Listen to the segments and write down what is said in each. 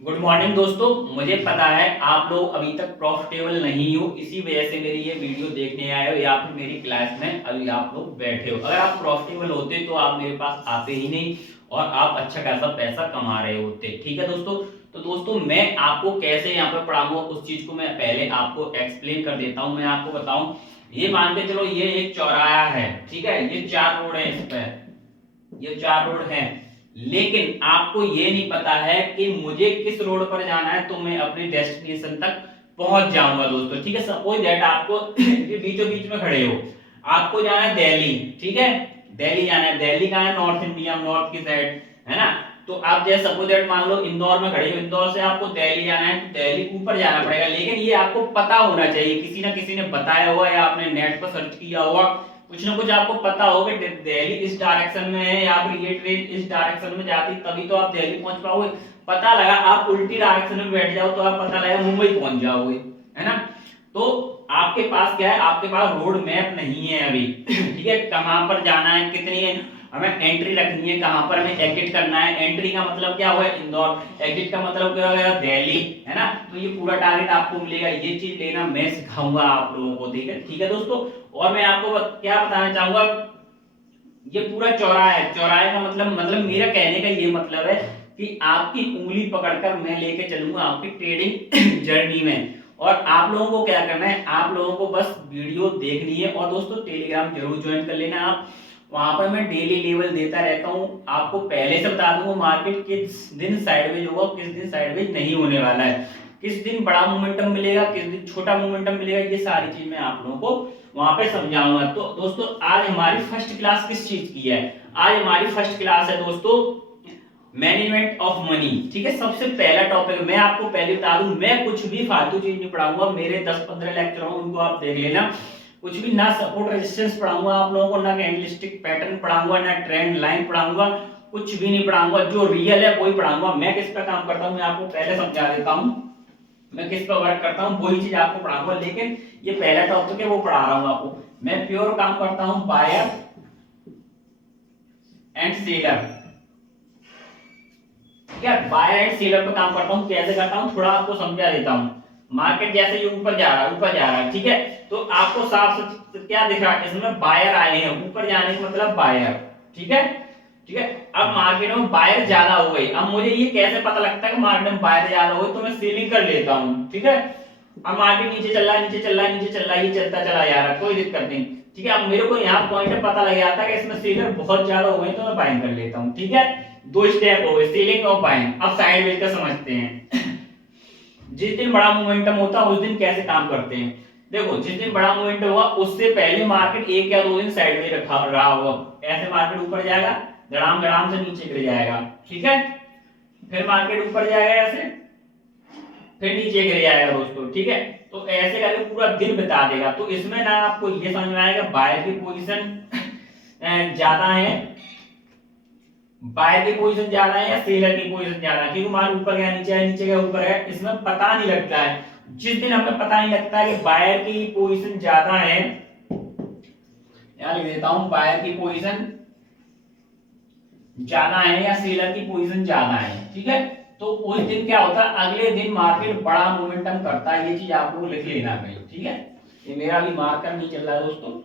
Good morning दोस्तों। मुझे पता है आप लोग अभी तक प्रॉफिटेबल नहीं हो, इसी वजह से मेरी ये वीडियो देखने आए हो या फिर मेरी क्लास में अभी आप लोग बैठे हो। अगर आप प्रॉफिटेबल होते तो आप मेरे पास आते ही नहीं और आप अच्छा खासा पैसा कमा रहे होते। ठीक है दोस्तों। तो दोस्तों मैं आपको कैसे यहाँ पर पढ़ाऊंगा उस चीज को मैं पहले आपको एक्सप्लेन कर देता हूँ। मैं आपको बताऊं, ये मान के चलो ये एक चौराहा है, ठीक है, ये 4 रोड है, इस पर ये 4 रोड हैं, लेकिन आपको ये नहीं पता है कि मुझे किस रोड पर जाना है तो मैं अपने डेस्टिनेशन तक पहुंच जाऊंगा दोस्तों। ठीक है, सपोज दैट आपको ये बीचों बीच में खड़े हो, आपको जाना है दिल्ली। ठीक है, दिल्ली जाना है। दिल्ली कहाँ है? नॉर्थ इंडिया, नॉर्थ की साइड है ना। तो आप जैसे सपोज दैट मान लो इंदौर में खड़े हो, इंदौर से आपको दिल्ली जाना है, तो दिल्ली ऊपर जाना पड़ेगा। लेकिन ये आपको पता होना चाहिए, किसी ना किसी ने बताया होगा या आपने नेट पर सर्च किया होगा, कुछ ना कुछ आपको पता होगा कि दिल्ली इस डायरेक्शन में है या फिर ये ट्रेन इस डायरेक्शन में जाती, तभी तो आप दिल्ली पहुंच पाओगे। पता लगा आप उल्टी डायरेक्शन में बैठ जाओ तो आप पता लगा मुंबई पहुंच जाओगे, है ना। तो आपके पास क्या है? आपके पास रोड मैप नहीं है अभी। ठीक है, कहां पर जाना है, कितनी है हमें एंट्री रखनी है, कहां पर हमें एग्जिट करना है। एंट्री का मतलब क्या हुआ? इंदौर। एग्जिट का मतलब क्या होगा? दिल्ली, है ना। तो ये पूरा टारगेट आपको मिलेगा, ये चीज लेना मैं सिखाऊंगा आप लोगों को। ठीक है, ठीक है दोस्तों। और मैं आपको क्या बताना चाहूंगा, ये पूरा चौराहा है। चौराहे का मतलब मेरा कहने का ये मतलब है कि आपकी उंगली पकड़कर मैं लेके चलूंगा आपकी ट्रेडिंग जर्नी में। और आप लोगों को क्या करना है? आप लोगों को बस वीडियो देखनी है। और दोस्तों टेलीग्राम जरूर ज्वाइन कर लेना आप, वहां पर मैं डेली लेवल देता रहता हूँ। आपको पहले से बता दूंगा मार्केट किस दिन साइडवेज होगा, किस दिन साइडवेज नहीं होने वाला है, किस दिन बड़ा मोमेंटम मिलेगा, किस दिन छोटा मोमेंटम मिलेगा, ये सारी चीज मैं आप लोगों को वहां पे समझाऊंगा। तो दोस्तों आज हमारी फर्स्ट क्लास किस चीज की है? आज हमारी फर्स्ट क्लास है दोस्तों मैनेजमेंट ऑफ मनी। ठीक है, सबसे पहला टॉपिक मैं आपको पहले बता दूं, मैं कुछ भी फालतू चीज नहीं पढ़ाऊंगा। मेरे 10-15 लेक्चर होंगे, उनको आप देख लेना। कुछ भी ना सपोर्ट रेजिस्टेंस पढ़ाऊंगा आप लोगों को, ना कैंडलस्टिक पैटर्न पढ़ाऊंगा, ना ट्रेंड लाइन पढ़ाऊंगा, कुछ भी नहीं पढ़ाऊंगा। जो रियल है वही पढ़ाऊंगा। मैं किस पर काम करता हूं मैं आपको पहले समझा देता हूं, मैं किस पर वर्क करता हूँ वही चीज आपको पढ़ाऊंगा। लेकिन ये पहला टॉपिक है वो पढ़ा रहा हूँ आपको। मैं प्योर काम करता हूँ बायर एंड सेलर। ठीक है, बायर एंड सेलर पे काम करता हूँ। कैसे करता हूँ थोड़ा आपको समझा देता हूँ। मार्केट जैसे ये ऊपर जा रहा है, ऊपर जा रहा है, ठीक है, तो आपको साफ क्या दिख रहा है? इसमें बायर आए हैं, ऊपर जाने का मतलब बायर। ठीक है, ठीक है। अब मार्केट में बायर ज्यादा हो गई। अब मुझे ये कैसे पता लगता है कि मार्केट में बायर ज्यादा हो गई? तो मैं सेलिंग कर लेता हूँ। ठीक है, अब मार्केट नीचे चल रहा है, नीचे चल रहा है, नीचे चल रहा है, ये चलता चला जा रहा है, कोई दिक्कत नहीं। ठीक है, अब मेरे को यहाँ पॉइंट पता लग जाता है कि इसमें सेलर बहुत ज्यादा हो गए तो मैं बाइंग कर लेता हूँ। ठीक है, दो स्टेप हो गए, सेलिंग और बाइंग। अब साइडवेज का समझते हैं। जिस दिन बड़ा मोमेंटम होता है उस दिन कैसे काम करते हैं? देखो, जिस दिन बड़ा मोमेंटम हुआ उससे पहले मार्केट एक या दो दिन साइडवेज रखा रहा होगा। ऐसे मार्केट ऊपर जाएगा, धड़ाम धड़ाम से नीचे गिर जाएगा। ठीक है, फिर मार्केट ऊपर जाएगा ऐसे, फिर नीचे गिर जाएगा दोस्तों। ठीक है, तो ऐसे करके पूरा दिन बिता देगा। तो इसमें ना आपको ये समझ में आएगा बायर की पोजीशन ज्यादा है, बायर की पोजीशन ज्यादा है या सेलर की पोजीशन ज्यादा है, क्योंकि माल ऊपर गया, नीचे गया, नीचे गया, ऊपर गया, इसमें पता नहीं लगता है। जिस दिन हमें पता नहीं लगता है कि बायर की पोजीशन ज्यादा है, यहां लिख देता हूं बायर की पोजीशन ज्यादा है या सेलर की पोजीशन ज्यादा है, ठीक है, तो उस दिन क्या होता है? अगले दिन मार्केट बड़ा मोमेंटम करता है। ये चीज आप लोग लिख लेना कहीं। ठीक है, ये मेरा भी मार्कर नहीं चल रहा है दोस्तों।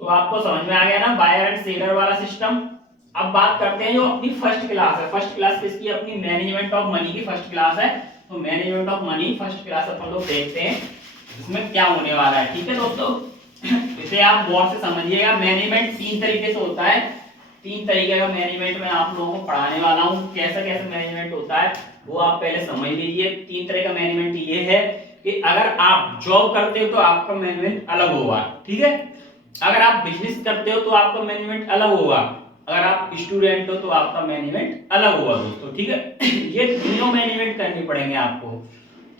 तो आपको समझ में आ गया ना बायर एंड सेलर वाला सिस्टम। अब बात करते हैं जो अपनी फर्स्ट क्लास है। फर्स्ट क्लास किसकी? अपनी मैनेजमेंट ऑफ मनी की फर्स्ट क्लास है। तो management of money first class अपन लोग देखते हैं इसमें क्या होने वाला है। ठीक है दोस्तों, इसे आप गौर से समझिएगा। मैनेजमेंट तीन तरीके से होता है, तीन तरीके का मैनेजमेंट मैं आप लोगों को पढ़ाने वाला हूँ। कैसा कैसा मैनेजमेंट होता है वो आप पहले समझ लीजिए। तीन तरह का मैनेजमेंट ये है कि अगर आप जॉब करते हो तो आपका मैनेजमेंट अलग होगा। ठीक है, अगर आप बिजनेस करते हो तो आपका मैनेजमेंट अलग होगा, अगर आप स्टूडेंट हो तो आपका मैनेजमेंट अलग होगा दोस्तों। ठीक है, ये तीनों मैनेजमेंट करने पड़ेंगे आपको।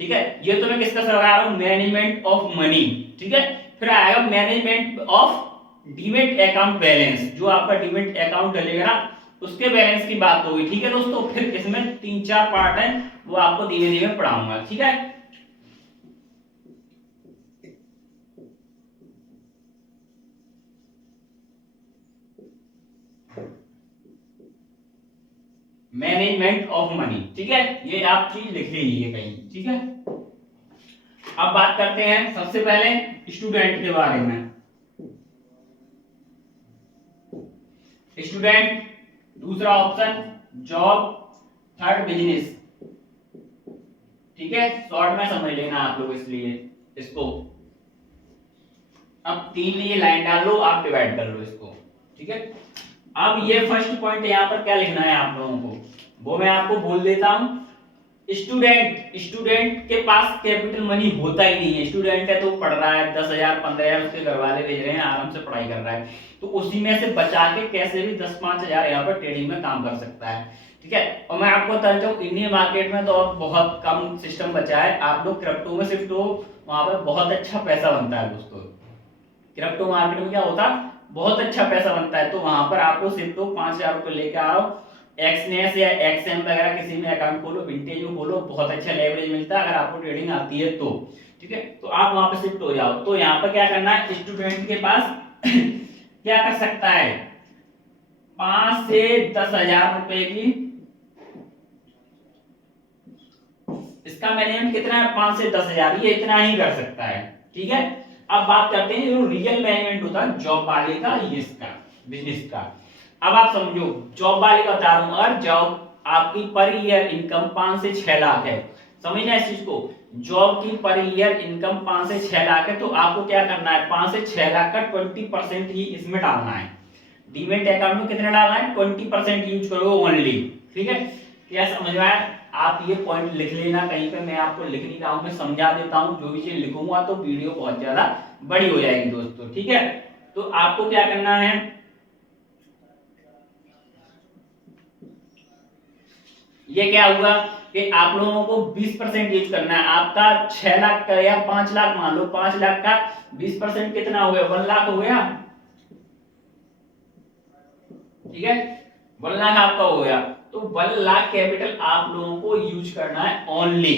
ठीक है, ये तो मैं किसका समझा रहा हूं? Management of money. ठीक है, फिर आएगा management of demat account balance. जो आपका डीमेट अकाउंट डलेगा ना उसके बैलेंस की बात होगी। ठीक है दोस्तों, फिर इसमें तीन चार पार्ट है वो आपको धीरे धीरे पढ़ाऊंगा। ठीक है, मैनेजमेंट ऑफ मनी, ठीक है, ये आप चीज लिख लीजिए कहीं, ठीक है। अब बात करते हैं सबसे पहले स्टूडेंट के बारे में। स्टूडेंट, दूसरा ऑप्शन जॉब, थर्ड बिजनेस, ठीक है, शॉर्ट में समझ लेना आप लोग इसलिए इसको। अब 3 ये लाइन डाल लो, आप डिवाइड कर लो इसको, ठीक है। अब ये फर्स्ट पॉइंट यहाँ पर क्या लिखना है आप लोगों को, वो मैं आपको बोल देता हूं। स्टूडेंट के पास कैपिटल मनी होता ही नहीं है। स्टूडेंट है तो पढ़ रहा है, 10,000 15,000 उसके घर वाले भेज रहे हैं, आराम से पढ़ाई कर रहा है, तो उसी में से बचा के कैसे भी 10-5 हजार यहाँ पर ट्रेडिंग में काम कर सकता है, ठीक है। और मैं आपको बताता हूँ इंडियन मार्केट में तो अब बहुत कम सिस्टम बचा है, आप लोग क्रिप्टो में शिफ्ट हो, वहां पर बहुत अच्छा पैसा बनता है दोस्तों। क्रिप्टो मार्केट में क्या होता है, बहुत अच्छा पैसा बनता है, तो वहां पर आपको शिफ्ट हो, 5,000 रुपये लेके आओ, एक्सनेस या एक्सएम वगैरह किसी में अकाउंट खोलो, विंटेज में खोलो, बहुत अच्छा लेवरेज मिलता है अगर आपको ट्रेडिंग आती है तो, ठीक है। तो आप वहां पे शिफ्ट हो जाओ। तो यहाँ पर क्या करना है, स्टूडेंट के पास क्या कर सकता है, 5 से 10,000 रुपए की, इसका मैनेजमेंट कितना है, 5 से 10,000, ये इतना ही कर सकता है, ठीक है। अब बात करते हैं जो रियल मैनेजमेंट होता है जॉब वाले का, इसका बिजनेस का। अब आप समझो, जॉब वाले का बता रहा हूं, अगर जॉब आपकी पर ईयर इनकम 5 से 6 लाख है, समझना इस चीज को, जॉब की पर ईयर इनकम 5 से 6 लाख है, तो आपको क्या करना है, 5 से 6 लाख का 20% ही इसमें डालना है। डीमेट अकाउंट में कितना डालना है, 20% यूज करो ओनली, ठीक है। क्या समझ में आया, आप ये पॉइंट लिख लेना कहीं पे, मैं आपको लिख नहीं रहा हूं, मैं समझा देता हूं, जो भी चीज लिखूंगा तो वीडियो बहुत ज्यादा बड़ी हो जाएगी दोस्तों, ठीक है। तो आपको क्या करना है, ये क्या हुआ कि आप लोगों को 20% यूज करना है। आपका 6 लाख का या 5 लाख मान लो, 5 लाख का 20% कितना हो गया, 1 लाख हो गया, ठीक है, 1 लाख आपका हो गया। तो 1 लाख कैपिटल आप लोगों को यूज करना है ओनली,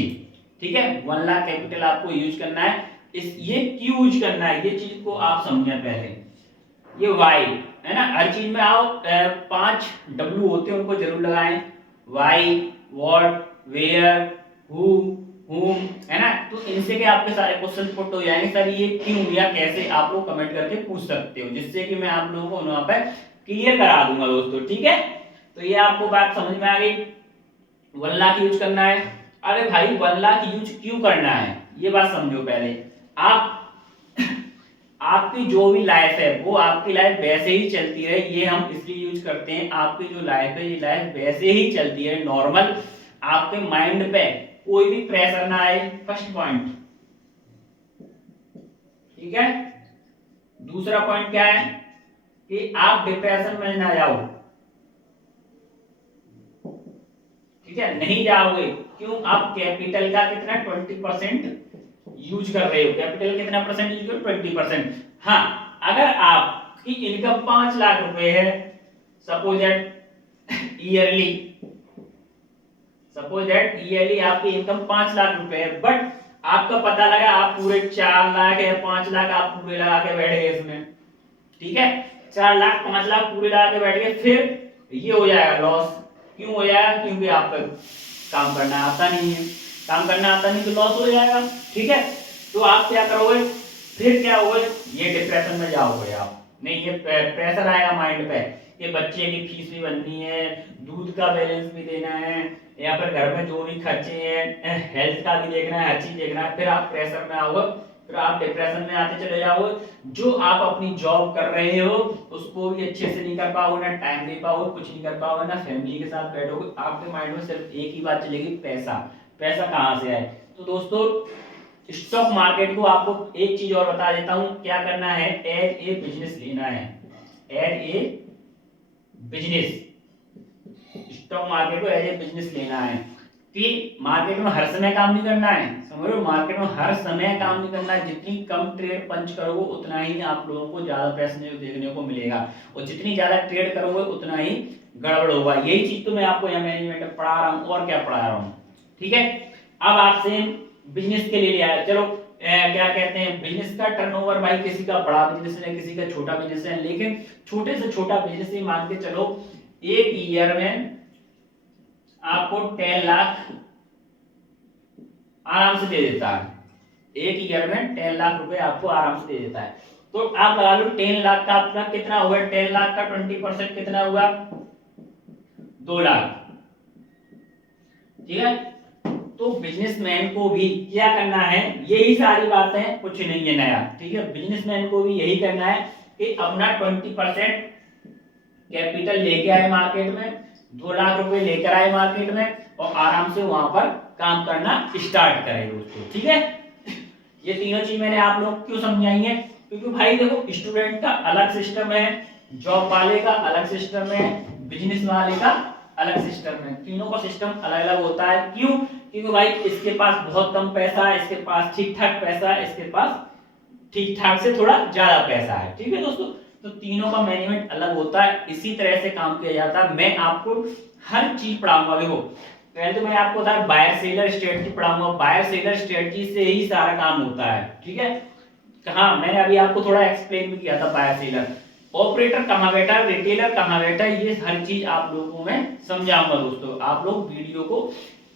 ठीक है, 1 लाख कैपिटल आपको यूज करना है। ये क्यों यूज करना है, ये चीज को आप समझे पहले। ये वाई है ना, हर चीज में आओ 5 डब्ल्यू होते हैं, उनको जरूर लगाएं, why, what, where, who, whom, है ना। तो इनसे के आपके सारे क्वेश्चन पुट हो जाएंगे, सर ये क्यों या कैसे, आप लोग कमेंट करके पूछ सकते हो, जिससे कि मैं आप लोगों को वहां पे क्लियर करा दूंगा दोस्तों, ठीक है। तो ये आपको बात समझ में आ गई, 1 लाख यूज करना है। अरे भाई 1 लाख यूज क्यों करना है, ये बात समझो पहले। आप आपकी जो भी लाइफ है वो आपकी लाइफ वैसे ही चलती है, ये हम इसलिए यूज करते हैं, आपकी जो लाइफ है ये लाइफ वैसे ही चलती है नॉर्मल, आपके माइंड पे कोई भी प्रेशर ना आए, फर्स्ट पॉइंट, ठीक है। दूसरा पॉइंट क्या है कि आप डिप्रेशन में ना जाओ, ठीक है, नहीं जाओगे, क्यों, आप कैपिटल का कितना 20% यूज कर रहे हो, कैपिटल कितना परसेंट यूज करो, 20%। हाँ, अगर आपकी इनकम 5 लाख रुपए है, सपोज दैट ईयरली, आपकी इनकम 5 लाख रुपए है, बट आपका पता लगा आप पूरे 4 लाख या 5 लाख आप पूरे लगा के बैठ गए इसमें, ठीक है, 4 लाख 5 लाख पूरे लगा के बैठ गए, फिर ये हो जाएगा लॉस। क्यों हो जाएगा, क्योंकि आपका काम करना आता नहीं है, काम करना आता नहीं तो लॉस हो जाएगा, ठीक है। तो आप क्या करोगे, फिर क्या होगा, ये डिप्रेशन में जाओगे आप, नहीं ये प्रेशर आएगा माइंड पे कि बच्चे की फीस भी भरनी है, दूध का बैलेंस भी देना है, या फिर घर में जो भी खर्चे हैं, हेल्थ का भी देखना है, हर चीज देखना है, फिर आप प्रेशर में आओगे, फिर आप डिप्रेशन में आते चले जाओगे, जो आप अपनी जॉब कर रहे हो उसको भी अच्छे से नहीं कर पाओगे, ना टाइम दे पाओगे, कुछ नहीं कर पाओगे, ना फैमिली के साथ बैठोगे, आपके माइंड में सिर्फ एक ही बात चलेगी, पैसा, पैसा कहाँ से आए। तो दोस्तों स्टॉक मार्केट को आपको एक चीज और बता देता हूं, क्या करना है, एज ए बिजनेस लेना है, as a business, stock market को एज ए बिजनेस लेना है, कि मार्केट में हर समय काम नहीं करना है, समझ लो, मार्केट में हर समय काम नहीं करना है, जितनी कम ट्रेड पंच करोगे उतना ही आप लोगों को ज्यादा पैसे देखने को मिलेगा, और जितनी ज्यादा ट्रेड करोगे उतना ही गड़बड़ होगा। यही चीज तो मैं आपको यहाँ मैनेजमेंट में पढ़ा रहा हूँ, और क्या पढ़ा रहा हूँ, ठीक है। अब आपसे बिजनेस के लिए लिया, चलो क्या कहते हैं, बिजनेस का टर्नओवर भाई किसी का बड़ा बिजनेस है, किसी का छोटा बिजनेस है, लेकिन छोटे से छोटा बिजनेस ही मान के चलो, एक ईयर में आपको 10 लाख आराम से दे देता है, एक ईयर में 10 लाख रुपए आपको आराम से दे देता है। तो आप लगा लो 10 लाख का अपना कितना हुआ, 10 लाख का 20% कितना हुआ, 2 लाख। ठीक है, तो बिजनेसमैन को भी क्या करना है, यही सारी बातें, कुछ नहीं है नया। ठीक है, बिजनेसमैन को भी यही करना है कि अपना 20% कैपिटल लेके आए मार्केट में, 2 लाख रुपए लेकर आए मार्केट में, और आराम से वहां पर काम करना स्टार्ट करें दोस्तों। ठीक है, ये तीनों चीज मैंने आप लोग क्यों समझाई है, क्योंकि भाई देखो स्टूडेंट का अलग सिस्टम है, जॉब वाले का अलग सिस्टम है, बिजनेस वाले का अलग सिस्टम है, तीनों का सिस्टम अलग अलग होता है। क्यों, क्योंकि भाई इसके पास बहुत कम पैसा है, इसके पास ठीक ठाक पैसा है, इसके पास ठीक ठाक से थोड़ा ज्यादा पैसा है। ठीक है दोस्तों, तो तीनों का मैनेजमेंट अलग होता है, इसी तरह से काम किया जाता है। मैं आपको हर चीज पढ़ाऊंगा। देखो पहले तो मैं आपको बताया बायर सेलर स्ट्रेटजी पढ़ाऊंगा, बायर सेलर स्ट्रेटजी से ही सारा काम होता है। ठीक है, हाँ मैंने अभी आपको थोड़ा एक्सप्लेन भी किया था बायर सेलर, ऑपरेटर कहाँ बैठा है, रिटेलर कहाँ बैठा है, ये हर चीज आप लोगों को मैं समझाऊंगा दोस्तों। आप लोग वीडियो को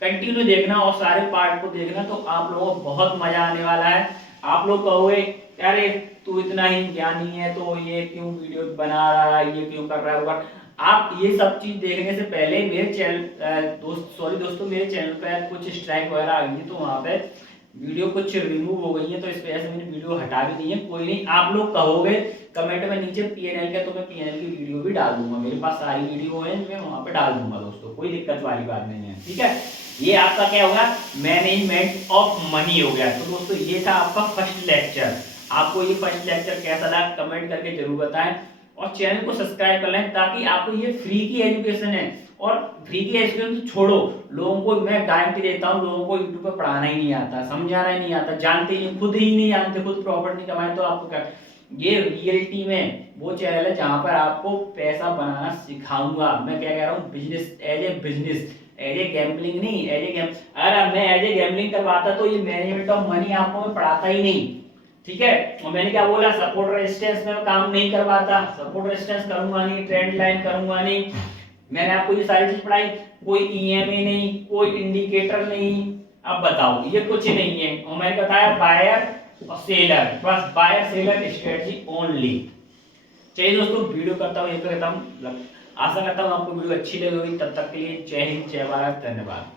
कंटिन्यू देखना और सारे पार्ट को देखना, तो आप लोगों को बहुत मजा आने वाला है। आप लोग कहोगे अरे तू इतना ही ज्ञानी है तो ये क्यों वीडियो बना रहा है, ये क्यों कर रहा है। आप ये सब चीज देखने से पहले मेरे चैनल दोस्तों मेरे चैनल पर कुछ स्ट्राइक वगैरह आ गई है, तो वहां पे वीडियो कुछ रिमूव हो गई है, तो इस वजह से मैंने वीडियो हटा भी दी है। कोई नहीं, आप लोग कहोगे कमेंट में नीचे पीएनएल का, तो मैं पीएनएल की वीडियो भी डाल दूंगा, मेरे पास सारी वीडियो है, मैं वहां पे डाल दूंगा दोस्तों, कोई दिक्कत वाली बात नहीं है। ठीक है, ये आपका क्या होगा, मैनेजमेंट ऑफ मनी हो गया। तो दोस्तों ये था आपका फर्स्ट लेक्चर। आपको ये फर्स्ट लेक्चर कैसा लगा कमेंट करके जरूर बताएं, और चैनल को सब्सक्राइब कर लें, ताकि आपको ये फ्री की एजुकेशन है, और फ्री की एजुकेशन तो छोड़ो, लोगों को मैं गारंटी देता हूँ, लोगों को यूट्यूब पर पढ़ाना ही नहीं आता, समझाना ही नहीं आता, जानते ही नहीं, खुद ही नहीं जानते, खुद प्रॉफिट नहीं कमाए, तो आपको क्या। ये रियलिटी में वो चैनल है जहां पर आपको पैसा बनाना सिखाऊंगा। मैं क्या कह रहा हूँ, business as a business, as a gambling नहीं, एज ए गेम। अगर मैं एज ए गैम्बलिंग करवाता तो ये मैनेजमेंट ऑफ मनी आपको मैं पढ़ाता ही नहीं। ठीक है, और मैंने क्या बोला, सपोर्ट रेजिस्टेंस में काम नहीं करवाता, सपोर्ट रेजिस्टेंस करूंगा नहीं, ट्रेंड लाइन करूंगा नहीं। मैंने आपको ये सारी चीज पढ़ाई, कोई ईएमए नहीं, कोई इंडिकेटर नहीं। अब बताओ ये कुछ नहीं है, और मैंने बताया बायर और सेलर, बस बायर सेलर स्ट्रेटजी ओनली। चलिए दोस्तों, वीडियो करता हूँ, ये करता हूँ, आशा करता हूँ आपको वीडियो अच्छी लगी होगी। तब तक के लिए जय हिंद, जय भारत, धन्यवाद।